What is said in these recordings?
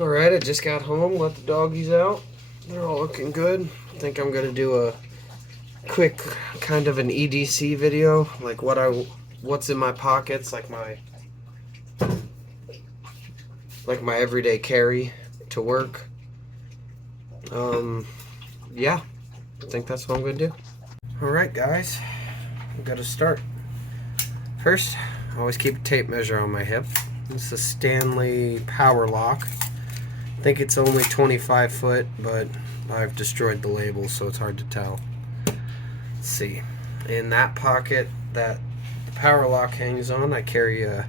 Alright, I just got home, let the doggies out. They're all looking good. I think I'm gonna do a quick kind of an EDC video, like what's in my pockets, like my everyday carry to work. Yeah, I think that's what I'm gonna do. Alright guys, I'm gonna start. First, I always keep a tape measure on my hip. This is a Stanley Power Lock. I think it's only 25 foot, but I've destroyed the label, so it's hard to tell. Let's see. In that pocket that the power lock hangs on, I carry a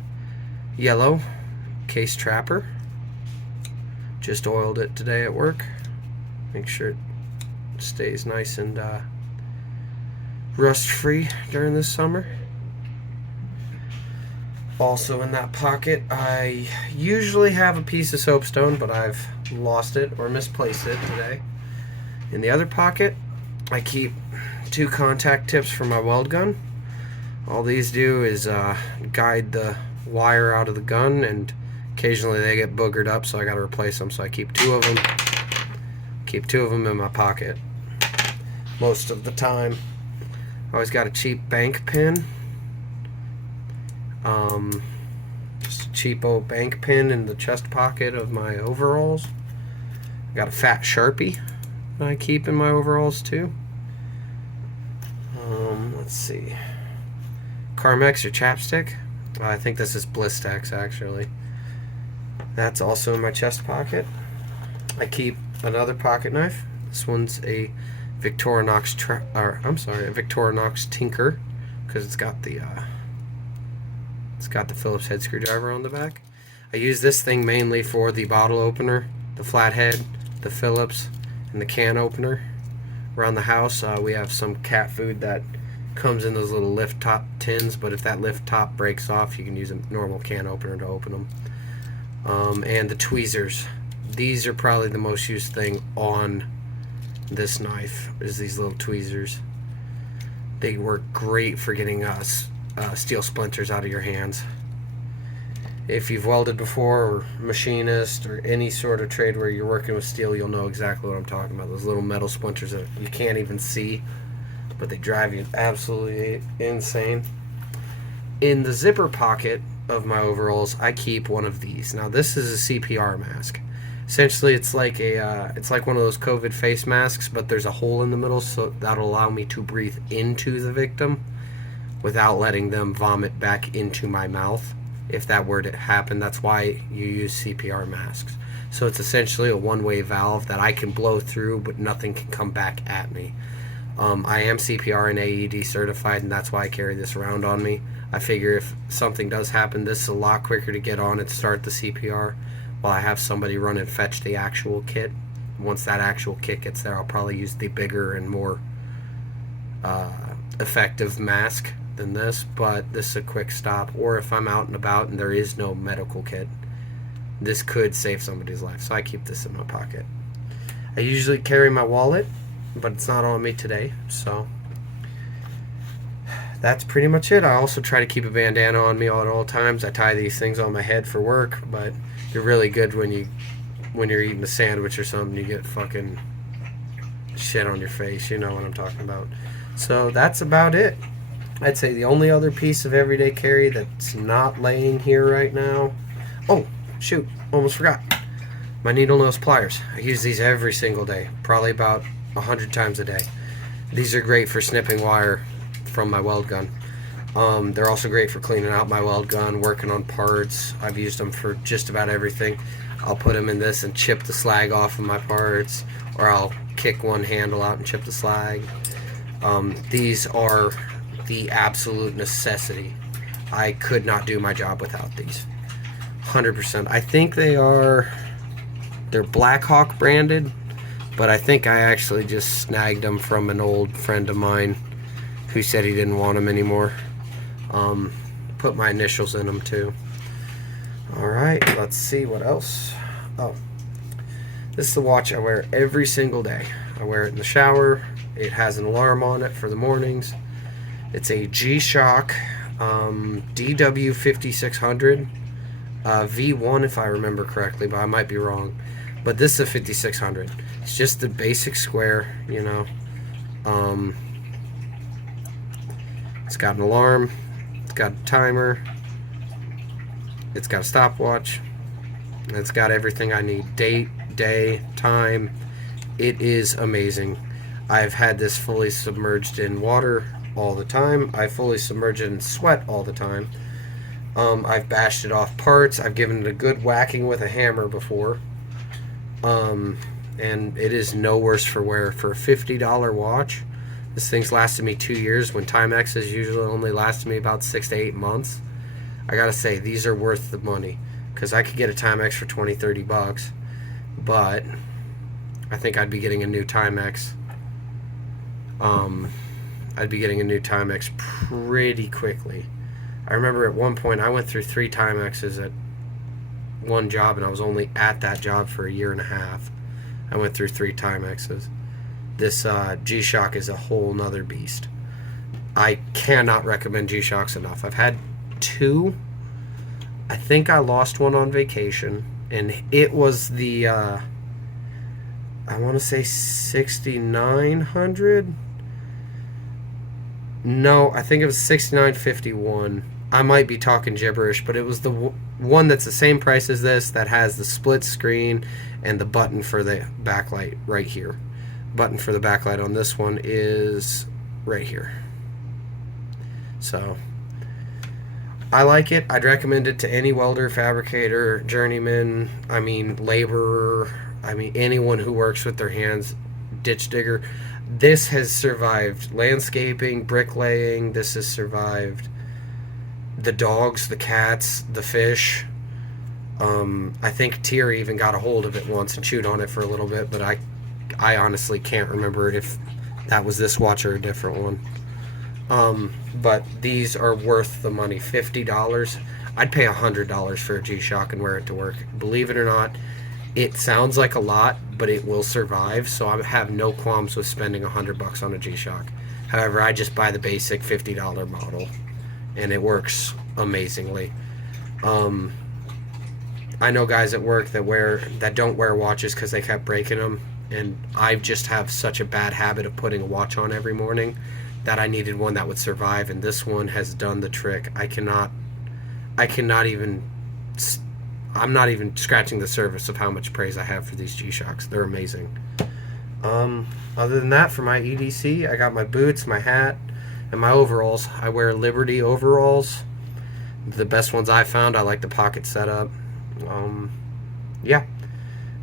yellow case trapper. Just oiled it today at work. Make sure it stays nice and rust-free during this summer. Also in that pocket, I usually have a piece of soapstone, but I've lost it or misplaced it today. In the other pocket, I keep 2 contact tips for my weld gun. All these do is guide the wire out of the gun, and occasionally they get boogered up, so I gotta replace them. So I keep 2 of them. Keep 2 of them in my pocket most of the time. I always got a cheap bank pin. Just a cheapo bank pin in the chest pocket of my overalls. I got a fat Sharpie that I keep in my overalls too. Let's see. Carmex or chapstick. I think this is Blistex actually. That's also in my chest pocket. I keep another pocket knife. This one's a Victorinox a Victorinox Tinker, because it's got the Phillips head screwdriver on the back. I use this thing mainly for the bottle opener, the flathead, the Phillips, and the can opener. Around the house, we have some cat food that comes in those little lift top tins, but if that lift top breaks off, you can use a normal can opener to open them. And the tweezers. These are probably the most used thing on this knife, is these little tweezers. They work great for getting steel splinters out of your hands. If you've welded before, or machinist, or any sort of trade where you're working with steel, you'll know exactly what I'm talking about. Those little metal splinters that you can't even see, but they drive you absolutely insane. In the zipper pocket of my overalls, I keep one of these. Now this is a CPR mask. Essentially, it's like one of those COVID face masks, but there's a hole in the middle, so that'll allow me to breathe into the victim without letting them vomit back into my mouth. If that were to happen, that's why you use CPR masks. So it's essentially a one-way valve that I can blow through, but nothing can come back at me. I am CPR and AED certified, and that's why I carry this around on me. I figure if something does happen, this is a lot quicker to get on and start the CPR, while I have somebody run and fetch the actual kit. Once that actual kit gets there, I'll probably use the bigger and more effective mask than this, but this is a quick stop. Or if I'm out and about and there is no medical kit, this could save somebody's life, so I keep this in my pocket. I usually carry my wallet, but it's not on me today, so that's pretty much it. I also try to keep a bandana on me at all times. I tie these things on my head for work, but they're really good when you're eating a sandwich or something, you get fucking shit on your face. You know what I'm talking about. So that's about it. I'd say the only other piece of everyday carry that's not laying here right now. Oh, shoot, almost forgot. My needle nose pliers. I use these every single day, probably about 100 times a day. These are great for snipping wire from my weld gun. They're also great for cleaning out my weld gun, working on parts. I've used them for just about everything. I'll put them in this and chip the slag off of my parts, or I'll kick one handle out and chip the slag. These are the absolute necessity. I could not do my job without these. 100%. I think they're Blackhawk branded, but I think I actually just snagged them from an old friend of mine who said he didn't want them anymore. Put my initials in them too. Alright, let's see what else. Oh, this is the watch I wear every single day. I wear it in the shower. It has an alarm on it for the mornings. It's a G-Shock DW5600. V1 if I remember correctly, but I might be wrong. But this is a 5600. It's just the basic square, you know. It's got an alarm, it's got a timer, it's got a stopwatch, it's got everything I need. Date, day, time. It is amazing. I've had this fully submerged in water all the time. I fully submerge it in sweat all the time. I've bashed it off parts. I've given it a good whacking with a hammer before. And it is no worse for wear. For a $50 watch, this thing's lasted me 2 years when Timexes usually only lasted me about 6 to 8 months. I gotta say, these are worth the money, because I could get a Timex for 20, 30 bucks, but I think I'd be getting a new Timex. I'd be getting a new Timex pretty quickly. I remember at one point I went through 3 Timexes at one job, and I was only at that job for a year and a half. I went through 3 Timexes. This G-Shock is a whole nother beast. I cannot recommend G-Shocks enough. I've had 2. I think I lost one on vacation, and it was the I want to say 6900. No, I think it was 6951. I might be talking gibberish, but it was the one that's the same price as this, that has the split screen and the button for the backlight right here. Button for the backlight on this one is right here. So I like it. I'd recommend it to any welder, fabricator, journeyman, I mean laborer, I mean anyone who works with their hands, ditch digger. This has survived landscaping, bricklaying. This has survived the dogs, the cats, the fish. I think Tyr even got a hold of it once and chewed on it for a little bit, but I honestly can't remember if that was this watch or a different one. But these are worth the money. $50. I'd pay $100 for a G-Shock and wear it to work. Believe it or not, it sounds like a lot, but it will survive, so I have no qualms with spending $100 on a G-Shock. However, I just buy the basic $50 model, and it works amazingly. I know guys at work that don't wear watches because they kept breaking them, and I just have such a bad habit of putting a watch on every morning that I needed one that would survive, and this one has done the trick. I'm not even scratching the surface of how much praise I have for these G-Shocks. They're amazing. Other than that, for my EDC, I got my boots, my hat, and my overalls. I wear Liberty overalls. The best ones I found. I like the pocket setup. Yeah.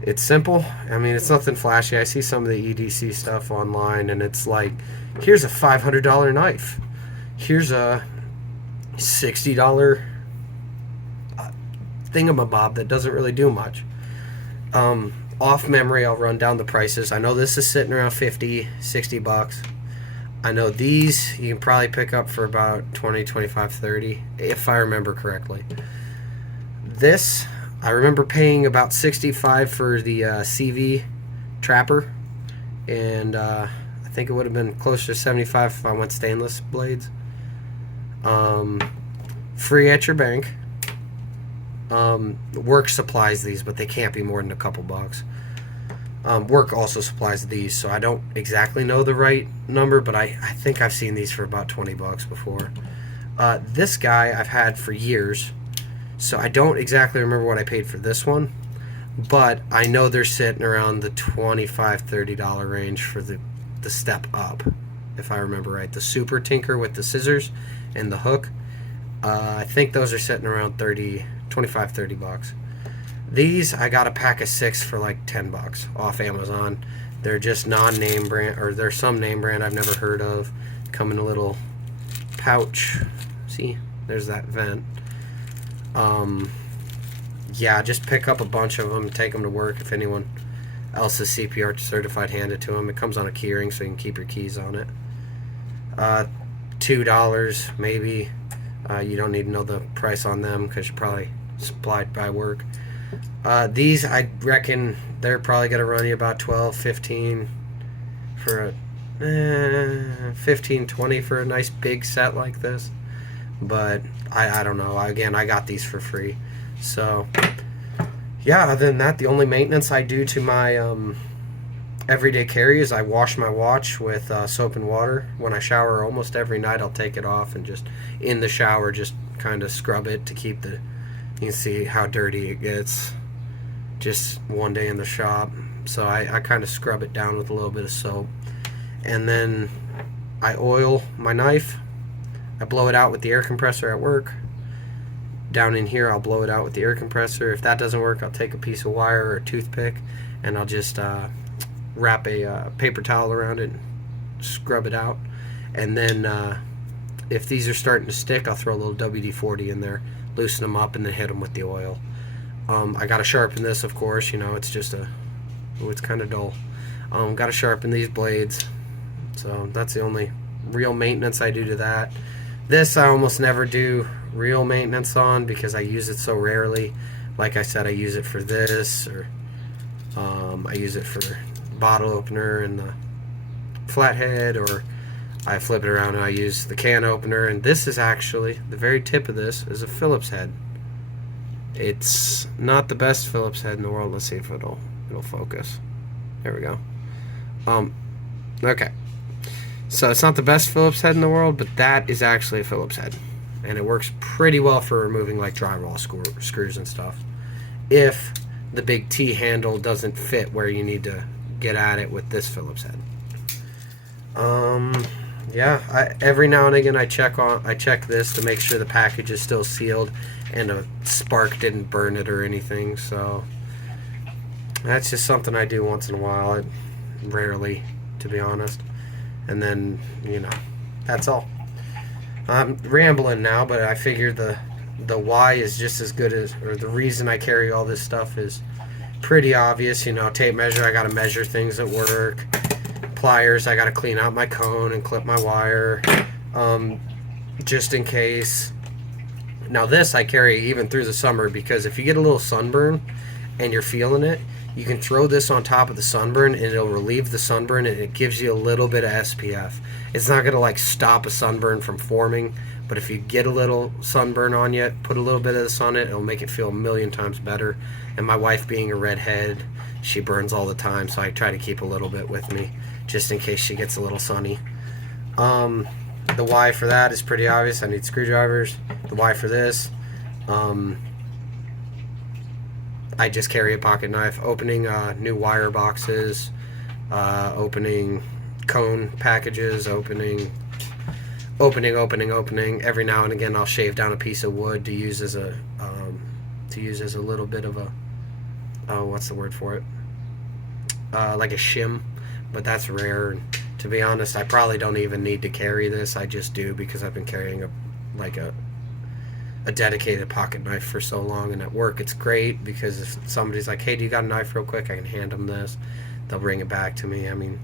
It's simple. I mean, it's nothing flashy. I see some of the EDC stuff online, and it's like, here's a $500 knife. Here's a $60 thingamabob that doesn't really do much. Off memory, I'll run down the prices. I know this is sitting around 50, 60 bucks. I know these you can probably pick up for about 20, 25, 30, if I remember correctly. This, I remember paying about 65 for the CV Trapper, and I think it would have been closer to 75 if I went stainless blades. Free at your bank. Work supplies these, but they can't be more than a couple bucks. Work also supplies these, so I don't exactly know the right number, but I think I've seen these for about 20 bucks before. This guy I've had for years, so I don't exactly remember what I paid for this one, but I know they're sitting around the $25, $30 range for the step up, if I remember right. The Super Tinker with the scissors and the hook, I think those are sitting around 25, 30 bucks. These, I got a pack of 6 for like 10 bucks off Amazon. They're just non-name brand, or they're some name brand I've never heard of. Come in a little pouch. See, there's that vent. Yeah, just pick up a bunch of them, take them to work. If anyone else is CPR certified, hand it to them. It comes on a keyring, so you can keep your keys on it. $2 maybe. You don't need to know the price on them because you're probably supplied by work. These, I reckon they're probably going to run you about 12, 15 for a 15, 20 for a nice big set like this. But I don't know. Again, I got these for free. So yeah, other than that, the only maintenance I do to my everyday carry is I wash my watch with soap and water. When I shower almost every night, I'll take it off and just in the shower just kind of scrub it to keep the, you can see how dirty it gets just one day in the shop. So I kind of scrub it down with a little bit of soap, and then I oil my knife. I blow it out with the air compressor at work. Down in here, I'll blow it out with the air compressor. If that doesn't work, I'll take a piece of wire or a toothpick and I'll just wrap a paper towel around it and scrub it out. And then if these are starting to stick, I'll throw a little WD-40 in there, loosen them up, and then hit them with the oil. I got to sharpen this, of course. You know, it's just it's kind of dull. Got to sharpen these blades. So that's the only real maintenance I do to that. This I almost never do real maintenance on because I use it so rarely. Like I said, I use it for this, or I use it for bottle opener and the flathead, or I flip it around and I use the can opener. And this is actually, the very tip of this is a Phillips head. It's not the best Phillips head in the world. Let's see if it'll focus. There we go. Okay. So it's not the best Phillips head in the world, but that is actually a Phillips head. And it works pretty well for removing like drywall screws and stuff. If the big T handle doesn't fit where you need to get at it with this Phillips head. Yeah, every now and again I check this to make sure the package is still sealed and a spark didn't burn it or anything. So that's just something I do once in a while. Rarely, to be honest. And then, you know, that's all. I'm rambling now, but I figure the why is just as good as, or the reason I carry all this stuff is pretty obvious. You know, tape measure, I gotta measure things at work. Pliers, I gotta clean out my cone and clip my wire, just in case. Now this I carry even through the summer, because if you get a little sunburn and you're feeling it, you can throw this on top of the sunburn and it'll relieve the sunburn, and it gives you a little bit of SPF. It's not gonna like stop a sunburn from forming, but if you get a little sunburn on you, put a little bit of this on it, it'll make it feel a million times better. And my wife being a redhead, she burns all the time, so I try to keep a little bit with me just in case she gets a little sunny. The why for that is pretty obvious. I need screwdrivers. The why for this, I just carry a pocket knife. Opening new wire boxes, opening cone packages, opening. Every now and again, I'll shave down a piece of wood to use as a little bit of a what's the word for it? Like a shim, but that's rare. And to be honest, I probably don't even need to carry this. I just do because I've been carrying a dedicated pocket knife for so long, and at work it's great because if somebody's like, hey, do you got a knife real quick, I can hand them this, they'll bring it back to me. I mean,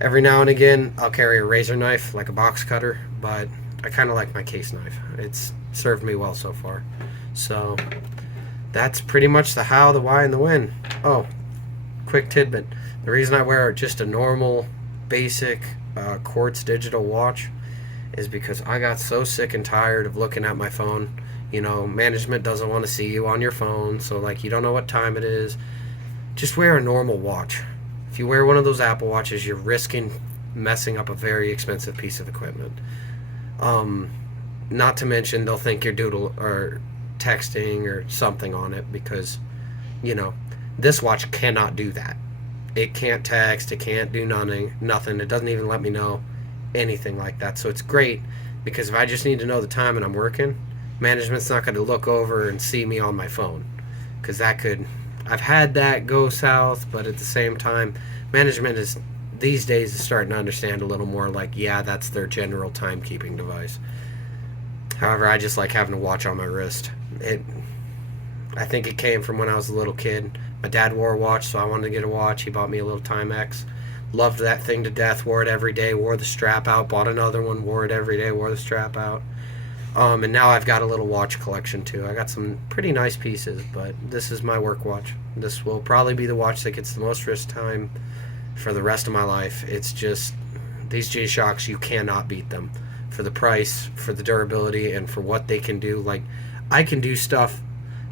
every now and again I'll carry a razor knife like a box cutter, but I kind of like my case knife. It's served me well so far. So that's pretty much the how, the why, and the when. Oh, quick tidbit, the reason I wear just a normal basic quartz digital watch is because I got so sick and tired of looking at my phone. You know, management doesn't want to see you on your phone, so like you don't know what time it is. Just wear a normal watch. If you wear one of those Apple Watches, you're risking messing up a very expensive piece of equipment. Not to mention they'll think you're doodle or texting or something on it, because, you know, this watch cannot do that. It can't text, it can't do nothing. It doesn't even let me know anything like that. So it's great because if I just need to know the time and I'm working, management's not going to look over and see me on my phone, because that could, I've had that go south. But at the same time, management is these days is starting to understand a little more, like, yeah, that's their general timekeeping device. However, I just like having a watch on my wrist. I think it came from when I was a little kid. My dad wore a watch, so I wanted to get a watch. He bought me a little Timex. Loved that thing to death, wore it every day, wore the strap out, bought another one, wore it every day, wore the strap out. And now I've got a little watch collection too. I got some pretty nice pieces, but this is my work watch. This will probably be the watch that gets the most wrist time for the rest of my life. It's just, these G-Shocks, you cannot beat them for the price, for the durability, and for what they can do. Like, I can do stuff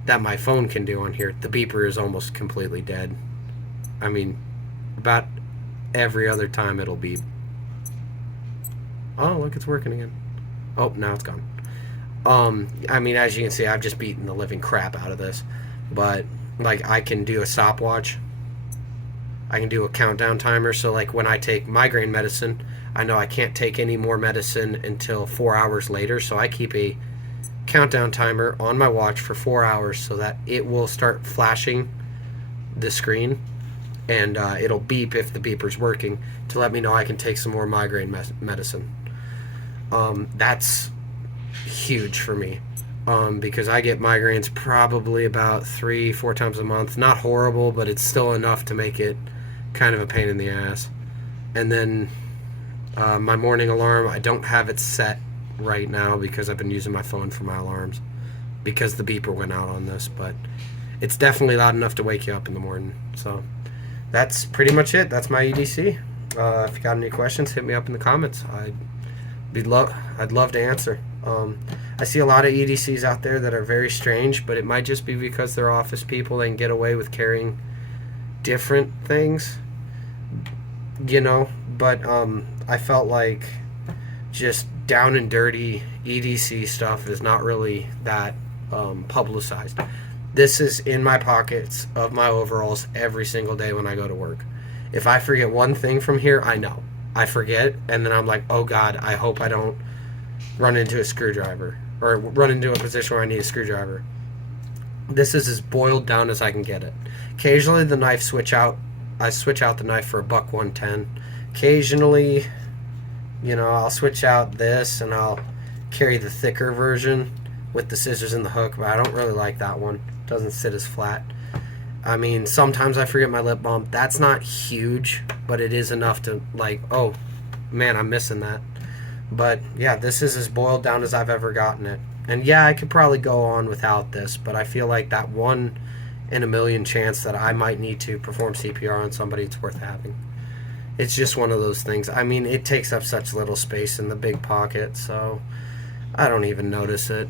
that my phone can do on here. The beeper is almost completely dead. I mean, about every other time it'll beep. Oh, look, it's working again. Oh, now it's gone. I mean, as you can see, I've just beaten the living crap out of this. But, like, I can do a stopwatch. I can do a countdown timer. So, like, when I take migraine medicine, I know I can't take any more medicine until 4 hours later. So I keep a countdown timer on my watch for 4 hours so that it will start flashing the screen. And it'll beep if the beeper's working to let me know I can take some more migraine medicine. That's huge for me, because I get migraines probably about 3-4 times a month. Not horrible, but it's still enough to make it kind of a pain in the ass. And then my morning alarm, I don't have it set right now because I've been using my phone for my alarms because the beeper went out on this, but it's definitely loud enough to wake you up in the morning. So that's pretty much it. That's my EDC. If you got any questions, hit me up in the comments. I'd love to answer. I see a lot of EDCs out there that are very strange, but it might just be because they're office people. They can get away with carrying different things, you know. But I felt like just down and dirty EDC stuff is not really that publicized. This is in my pockets of my overalls every single day when I go to work. If I forget one thing from here, I know. I forget, and then I'm like, oh God, I hope I don't run into a screwdriver or run into a position where I need a screwdriver. This is as boiled down as I can get it. Occasionally the knife I switch out the knife for a $1.10. Occasionally, you know, I'll switch out this and I'll carry the thicker version with the scissors and the hook, but I don't really like that one. It doesn't sit as flat. I mean, sometimes I forget my lip balm. That's not huge, but it is enough to, like, oh, man, I'm missing that. But, yeah, this is as boiled down as I've ever gotten it. And, yeah, I could probably go on without this, but I feel like that 1 in a million chance that I might need to perform CPR on somebody, it's worth having. It's just one of those things. I mean, it takes up such little space in the big pocket, so I don't even notice it.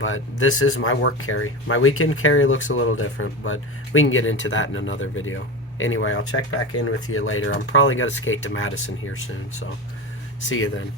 But this is my work carry. My weekend carry looks a little different, but we can get into that in another video. Anyway, I'll check back in with you later. I'm probably going to skate to Madison here soon, so see you then.